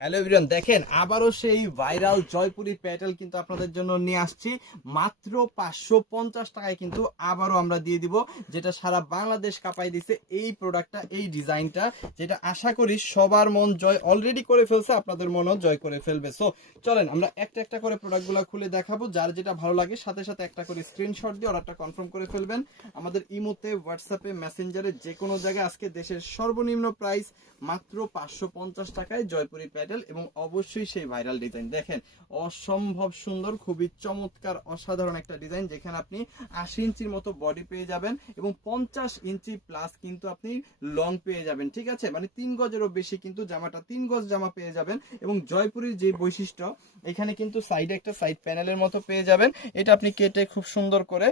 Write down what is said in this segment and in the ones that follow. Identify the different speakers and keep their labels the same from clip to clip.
Speaker 1: Hello everyone দেখেন, আবারও সেই ভাইরাল জয়পুরি প্যাটেল কিন্তু আপনাদের জন্য নিয়ে আসছি। মাত্র পাঁচশো পঞ্চাশ টাকায় কিন্তু আবারও আমরা দিয়ে দিব, যেটা সারা বাংলাদেশ কাঁপাই দিছে এই প্রোডাক্টটা এই ডিজাইনটা যেটা আশা করি সবার মন জয় অলরেডি করে ফেলছে, আপনাদের মনও জয় করে ফেলবে। সো চলেন, আমরা একটা একটা করে প্রোডাক্টগুলো খুলে দেখাবো, যার যেটা ভালো লাগে, সাথে সাথে একটা করে স্ক্রিনশট দিয়ে অর্ডারটা কনফার্ম করে ফেলবেন। আমাদের ইমোতে হোয়াটসঅ্যাপে মেসেঞ্জারে যে কোনো জায়গায় আজকে দেশের সর্বনিম্ন প্রাইস মাত্র পাঁচশো পঞ্চাশ টাকায় জয়পুরি প্যাডেল এবং অবশ্যই সেই ভাইরাল ডিজাইন দেখেন, অসম্ভব সুন্দর, খুবই চমৎকার, অসাধারণ একটা ডিজাইন যেখানে আপনি আশি ইঞ্চির মতো বডি পেয়ে যাবেন এবং পঞ্চাশ ইঞ্চি প্লাস কিন্তু আপনি লং পেয়ে যাবেন, ঠিক আছে? মানে তিন গজেরও বেশি কিন্তু জামাটা, তিন গজ জামা পেয়ে যাবেন এবং জয়পুরের যে বৈশিষ্ট্য, এখানে কিন্তু সাইডে একটা সাইড প্যানেলের মতো পেয়ে যাবেন। এটা আপনি কেটে খুব সুন্দর করে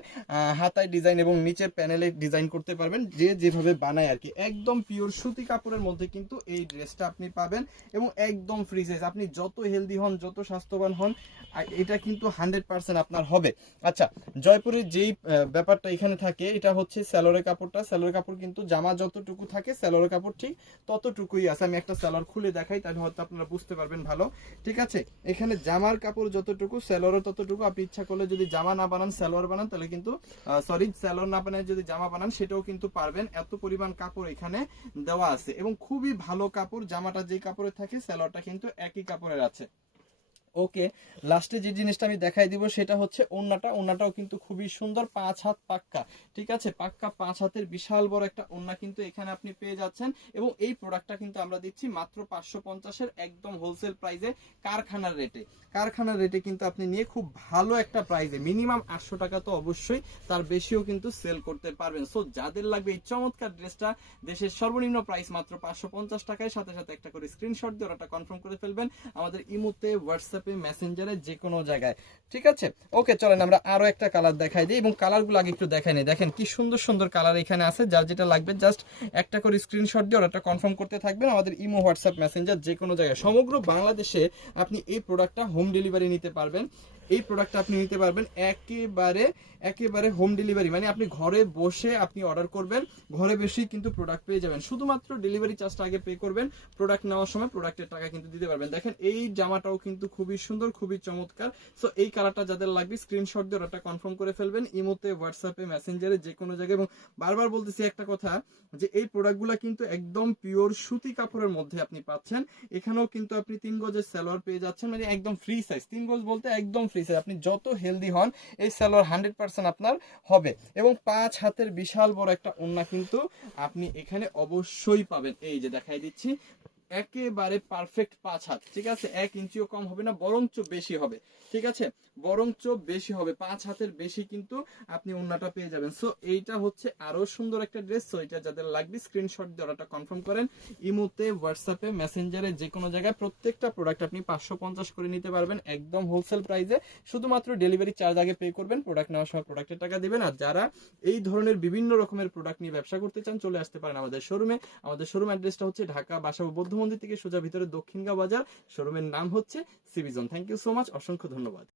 Speaker 1: হাতায় ডিজাইন এবং নিচের প্যানেলে ডিজাইন করতে পারবেন, যে যেভাবে বানায় আর কি। একদম পিওর সুতি কাপড়ের মধ্যে কিন্তু এই ড্রেসটা আপনি পাবেন এবং একদম ফ্রি সাইজ আপনি যত হেলদি হন, যত স্বাস্থ্যবান হন এটা কিন্তু হান্ড্রেড পার্সেন্ট আপনার হবে। আচ্ছা জয়পুরের যেই ব্যাপারটা এখানে থাকে, এটা হচ্ছে স্যালোরের কাপড়টা। স্যালোরের কাপড় কিন্তু জামা যতটুকু থাকে স্যালোরের কাপড় ঠিক ততটুকুই আছে। আমি একটা স্যালোর খুলে দেখাই, তাহলে হয়তো আপনারা বুঝতে পারবেন ভালো। ঠিক আছে? এখানে জামার কাপড় যতটুকু স্যালোরও ততটুকু। আপনি ইচ্ছা করলে যদি জামা না বানান সালোয়ার বানান, তাহলে কিন্তু সরি স্যালোর না বানায় যদি জামা বানান, সেটাও কিন্তু পারবেন। এত পরিমাণ কাপড় এখানে দেওয়া আছে। এবং খুবই ভালো কাপড়, জামাটা যে কাপড়ে থাকে স্যালোয়ারটা কিন্তু একই কাপড়ের আছে। ওকে লাস্টে যে জিনিসটা আমি দেখাই দিব সেটা হচ্ছে ওন্নাটা। ওন্নাটাও কিন্তু খুবই সুন্দর, পাঁচ হাত পাক্কা, ঠিক আছে? পাক্কা পাঁচ হাতের বিশাল বড় একটা ওন্না কিন্তু এখানে আপনি পেয়ে যাচ্ছেন এবং এই প্রোডাক্টটা কিন্তু আমরা দিচ্ছি মাত্র পাঁচশো পঞ্চাশের একদম হোলসেল প্রাইসে কারখানার রেটে কারখানার রেটে কিন্তু আপনি নিয়ে খুব ভালো একটা প্রাইসে মিনিমাম আটশো টাকা তো অবশ্যই তার বেশিও কিন্তু সেল করতে পারবেন। সো যাদের লাগবে এই চমৎকার ড্রেসটা দেশের সর্বনিম্ন প্রাইস মাত্র পাঁচশো পঞ্চাশ টাকায়, সাথে সাথে একটা করে স্ক্রিনশট দিয়ে ওটা কনফার্ম করে ফেলবেন। আমাদের ইমোতে হোয়াটসঅ্যাপে মেসেঞ্জারে যে কোনো জায়গায়। ঠিক আছে? ওকে চলেন আমরা আরও একটা কালার দেখাই দিই এবং কালারগুলো আগে একটু দেখাই নিই। দেখেন কি সুন্দর সুন্দর কালার এখানে আছে, যার যেটা লাগবে জাস্ট একটা করে স্ক্রিনশট দিয়ে ওটা কনফার্ম করতে থাকবেন। আমাদের ইমো, হোয়াটসঅ্যাপ মেসেঞ্জার যে কোনো জায়গায়। সমগ্র বাংলাদেশে আপনি এই প্রোডাক্টটা হোম ডেলিভারি নিতে পারবেন। এই প্রোডাক্টটা আপনি নিতে পারবেন একেবারে একেবারে হোম ডেলিভারি মানে আপনি ঘরে বসে আপনি অর্ডার করবেন, ঘরে বসেই কিন্তু প্রোডাক্ট পেয়ে যাবেন। শুধুমাত্র ডেলিভারি চার্জটা আগে পে করবেন প্রোডাক্ট নেওয়ার সময় প্রোডাক্টের টাকা কিন্তু দিতে পারবেন। দেখেন, এই জামাটাও কিন্তু খুবই সুন্দর, খুবই চমৎকার। সো এই কালারটা যাদের লাগবে স্ক্রিনশট দিয়ে ওটা কনফার্ম করে ফেলবেন, ইমোতে হোয়াটসঅ্যাপে মেসেঞ্জারে যে কোনো জায়গায়। এবং বারবার বলতেছি একটা কথা, যে এই প্রোডাক্টগুলো কিন্তু একদম পিওর সুতি কাপড়ের মধ্যে আপনি পাচ্ছেন। এখানেও কিন্তু আপনি তিন গজের সালোয়ার পেয়ে যাচ্ছেন মানে একদম ফ্রি সাইজ তিন গজ বলতে একদম ফ্রি আপনি যত হেলদি হন, এই সালোয়ার হান্ড্রেড পার্সেন্ট আপনার হবে। এবং পাঁচ হাতের বিশাল বড় একটা ওন্না কিন্তু আপনি এখানে অবশ্যই পাবেন। এই যে দেখাই দিচ্ছি একেবারে পারফেক্ট পাঁচ হাত, ঠিক আছে? এক ইঞ্চিও কম হবে না, বরঞ্চ বেশি হবে, ঠিক আছে? বরঞ্চ বেশি হবে, পাঁচ হাতের বেশি কিন্তু আপনি ওন্নাটা পেয়ে যাবেন। সো এইটা হচ্ছে আরও সুন্দর একটা ড্রেস সো এটা যাদের লাগবে স্ক্রিনশট দিয়ে ওটা কনফার্ম করেন। ইমোতে হোয়াটসঅ্যাপে মেসেঞ্জারে যে কোনো জায়গায় প্রত্যেকটা প্রোডাক্ট আপনি পাঁচশো পঞ্চাশ করে নিতে পারবেন একদম হোলসেল প্রাইসে শুধুমাত্র ডেলিভারি চার্জ আগে পে করবেন প্রোডাক্ট নেওয়ার সময় প্রোডাক্টের টাকা দেবেন। আর যারা এই ধরনের বিভিন্ন রকমের প্রোডাক্ট নিয়ে ব্যবসা করতে চান, চলে আসতে পারেন আমাদের শোরুমে আমাদের শোরুম অ্যাড্রেসটা হচ্ছে ঢাকা বাসাবো মন্দির থেকে সোজা ভিতরে দক্ষিণগা বাজার। শোরুমের নাম হচ্ছে সিভিজন থ্যাংক ইউ সো মাচ অসংখ্য ধন্যবাদ।